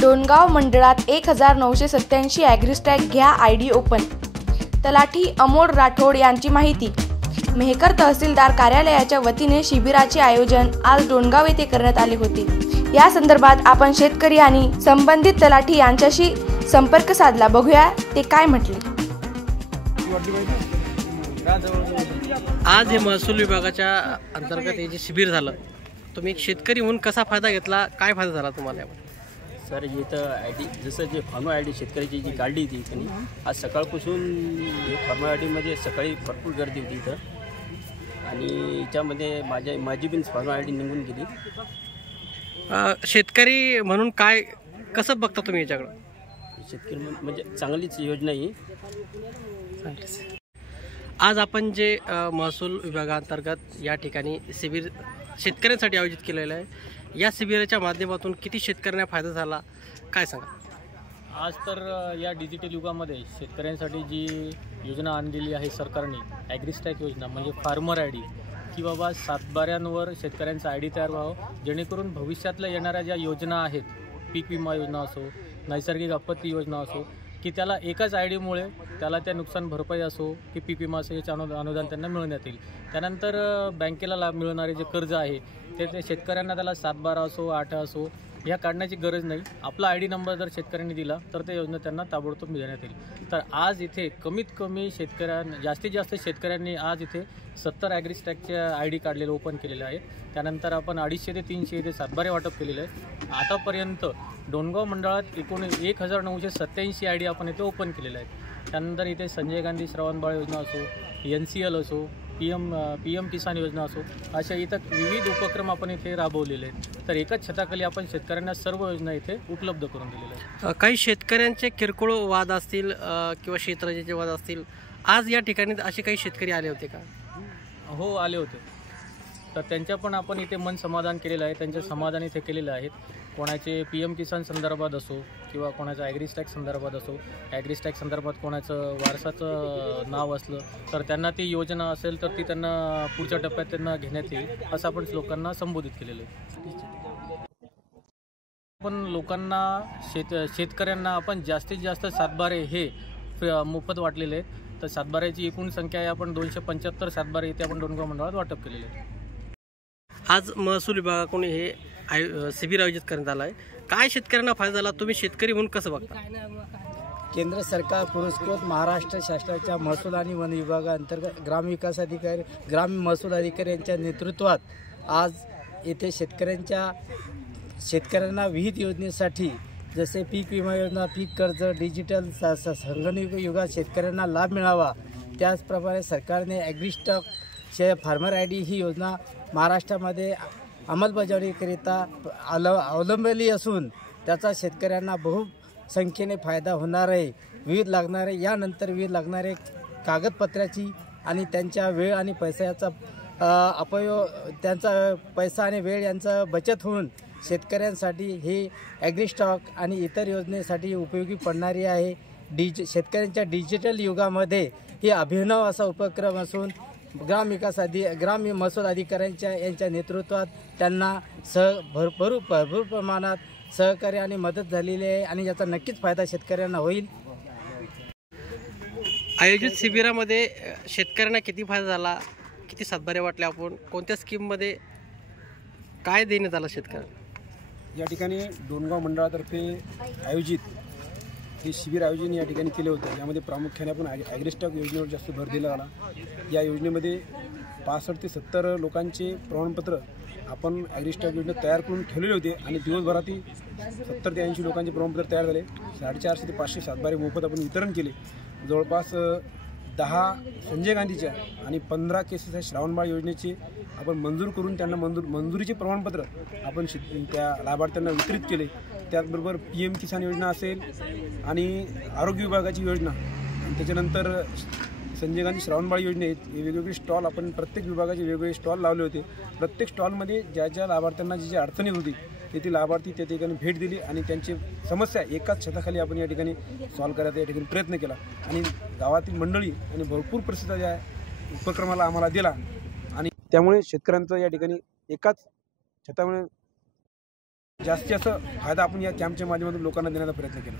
डोणगाव मंडळात 1987 ॲग्रिस्टॅग घ्या ID open. तलाठी अमोल राठोड यांची माहिती। मेहकर तहसीलदार कार्यालयाच्या वतीने शिबिराचे आयोजन आज डोणगाव येथे करण्यात आले होते। या संदर्भात आपण शेतकरी आणि संबंधित तलाठी यांच्याशी संपर्क साधला। बघूया ते काय म्हटले। आज हे महसूल विभागाच्या अंतर्गत हे जे शिबिर झालं, तुम्ही एक शेतकरी म्हणून कसा फायदा घेतला, काय फायदा झाला तुम्हाला? सर इथं आयडी जसं जे फार्मर आयडी शेतकऱ्याची जी काढली होती त्यांनी आज सकाळपासून फार्मर आयडीमध्ये सकाळी भरपूर गर्दी होती इथं आणि याच्यामध्ये माझी पण फार्मर आयडी निघून गेली। शेतकरी म्हणून काय कसं बघता तुम्ही याच्याकडं? शेतकरी म्हणजे चांगलीच योजना ही। आज आपण जे महसूल विभागांतर्गत या ठिकाणी शिबिर शेतकऱ्यांसाठी आयोजित केलेलं आहे, या शिबिराच्या माध्यमातून किती शेतकऱ्यांना फायदा झाला, काय सांगा? आज तर या डिजिटल युगामध्ये शेतकऱ्यांसाठी जी योजना आणलेली आहे सरकारने, ॲग्रिस्टॅग योजना म्हणजे फार्मर आय डी, की बाबा सातबाऱ्यांवर शेतकऱ्यांचा आय डी तयार व्हावं, जेणेकरून भविष्यातल्या येणाऱ्या ज्या योजना आहेत, पीक विमा योजना असो, नैसर्गिक आपत्ती योजना असो, की त्याला एकाच आय डीमुळे त्याला त्या नुकसान भरपाई असो की पीक विमा असो याचे अनुदान त्यांना मिळवण्यात येईल। त्यानंतर बँकेला लाभ मिळणारे जे कर्ज आहे ते शेतकऱ्यांना त्याला 7/12 असो 8 असो ह्या काढण्याची गरज नाही। आपला आय डी नंबर जर शेतकऱ्यांनी दिला तर ते योजना त्यांना ताबडतोब देण्यात येईल। तर आज इथे कमीत कमी जास्तीत जास्त शेतकऱ्यांनी आज इथे 70 ॲग्रिस्टॅगचे आय डी काढलेले ओपन केलेले आहेत। त्यानंतर आपण 250 ते 300 इथे सातबारे वाटप केलेले आहे। आतापर्यंत डोणगाव मंडळात एकूण 1987 आय डी आपण इथे ओपन केलेले आहेत। त्यानंतर इथे संजय गांधी श्रावणबाळ योजना असो, NCL असो, PM किसान योजना असो, अशा इतर विविध उपक्रम आपण इथे राबवलेले आहेत। तर एकाच छताखाली आपण शेतकऱ्यांना सर्व योजना इथे उपलब्ध करून दिलेल्या आहेत। काही शेतकऱ्यांचे किरकोळ वाद असतील किंवा शेतराजाचे वाद असतील, आज या ठिकाणी असे काही शेतकरी आले होते का? हो, आले होते। तर त्यांच्या पण आपण इथे मन समाधान केलेलं आहे, त्यांचे समाधान इथे केलेलं आहे। कोणाचे PM किसान संदर्भात असो किंवा कोणाचं ॲग्रिस्टॅग संदर्भात असो, ॲग्रिस्टॅग संदर्भात कोणाचं वारसाचं नाव असलं तर त्यांना ती योजना असेल तर ती त्यांना पुढच्या टप्प्यात त्यांना घेण्यात येईल असं आपण लोकांना संबोधित केलेलं आहे। पण लोकांना शेतकऱ्यांना आपण जास्तीत जास्त सातबारे हे मोफत वाटलेले आहेत। तर सातबाऱ्याची एकूण संख्या आहे आपण 275 सातबारे इथे आपण डोणगाव मंडळात वाटप केलेले आहे। आज महसूल विभागाकडून हे शिबिर आयोजित करण्यात आलं आहे, काय शेतकऱ्यांना फायदा झाला, तुम्ही शेतकरी म्हणून कसं बघता? केंद्र सरकार पुरस्कृत महाराष्ट्र शासनाच्या महसूल आणि वन विभागाअंतर्गत ग्रामविकास अधिकारी, ग्राम महसूल अधिकारी यांच्या नेतृत्वात आज येथे शेतकऱ्यांना विविध योजनेसाठी जसे पीक विमा योजना, पीक कर्ज, डिजिटल संगणक युगात शेतकऱ्यांना लाभ मिळावा त्याचप्रमाणे सरकारने ॲग्रिस्टॅग फार्मर आय डी ही योजना महाराष्ट्रामध्ये अंमलबजावणीकरिता अवलंबली असून त्याचा शेतकऱ्यांना बहुसंख्येने फायदा होणार आहे। विविध लागणारे कागदपत्राची आणि त्यांच्या वेळ आणि पैशाचा त्यांचा पैसा आणि वेळ यांचा बचत होऊन शेतकऱ्यांसाठी हे ॲग्रिस्टॉक आणि इतर योजनेसाठी उपयोगी पडणारी आहे। शेतकऱ्यांच्या डिजिटल युगामध्ये हे अभिनव असा उपक्रम असून ग्राम महसूल अधिकाऱ्यांच्या यांच्या नेतृत्वात त्यांना भरपूर प्रमाणात सहकार्य आणि मदत झालेली आहे आणि याचा नक्कीच फायदा शेतकऱ्यांना होईल। आयोजित शिबिरामध्ये शेतकऱ्यांना किती फायदा झाला, किती सातबारे वाटले, आपण कोणत्या स्कीममध्ये काय देण्यात आलं शेतकऱ्यांना? या ठिकाणी डोणगाव मंडळातर्फे आयोजित हे शिबिर आयोजन या ठिकाणी केले होते। यामध्ये प्रामुख्याने आपण ॲग्रिस्टॅग योजनेवर जास्त भर दिला आला। या योजनेमध्ये 65 ते 70 लोकांचे प्रमाणपत्र आपण ॲग्रिस्टॅग योजना तयार करून ठेवलेले होते आणि दिवसभरातही 70 ते 80 लोकांचे प्रमाणपत्र तयार झाले। 450 ते 500 सातबारे मोफत आपण वितरण केले। जवळपास 10 संजय गांधीच्या आणि 15 केसेस आहे श्रावणबाळ योजनेचे आपण मंजूर करून त्यांना मंजुरीचे प्रमाणपत्र आपण त्या लाभार्थ्यांना वितरित केले। त्याचबरोबर PM किसान योजना असेल आणि आरोग्य विभागाची योजना आणि त्याच्यानंतर संजय गांधी श्रावणबाळ योजनेत वेगवेगळे स्टॉल आपण प्रत्येक विभागाचे वेगवेगळे स्टॉल लावले होते। प्रत्येक स्टॉलमध्ये ज्या लाभार्थ्यांना जी अडचणी होती तेथील लाभार्थी त्या ठिकाणी भेट दिली आणि त्यांची समस्या एकाच छताखाली आपण या ठिकाणी सॉल्व्ह करायचा या ठिकाणी प्रयत्न केला आणि गावातील मंडळी आणि भरपूर प्रतिसाद या उपक्रमाला आम्हाला दिला आणि त्यामुळे शेतकऱ्यांचं या ठिकाणी एकाच छतामुळे जास्तीत जास्त फायदा आपण या कॅम्पच्या माध्यमातून लोकांना देण्याचा प्रयत्न केला.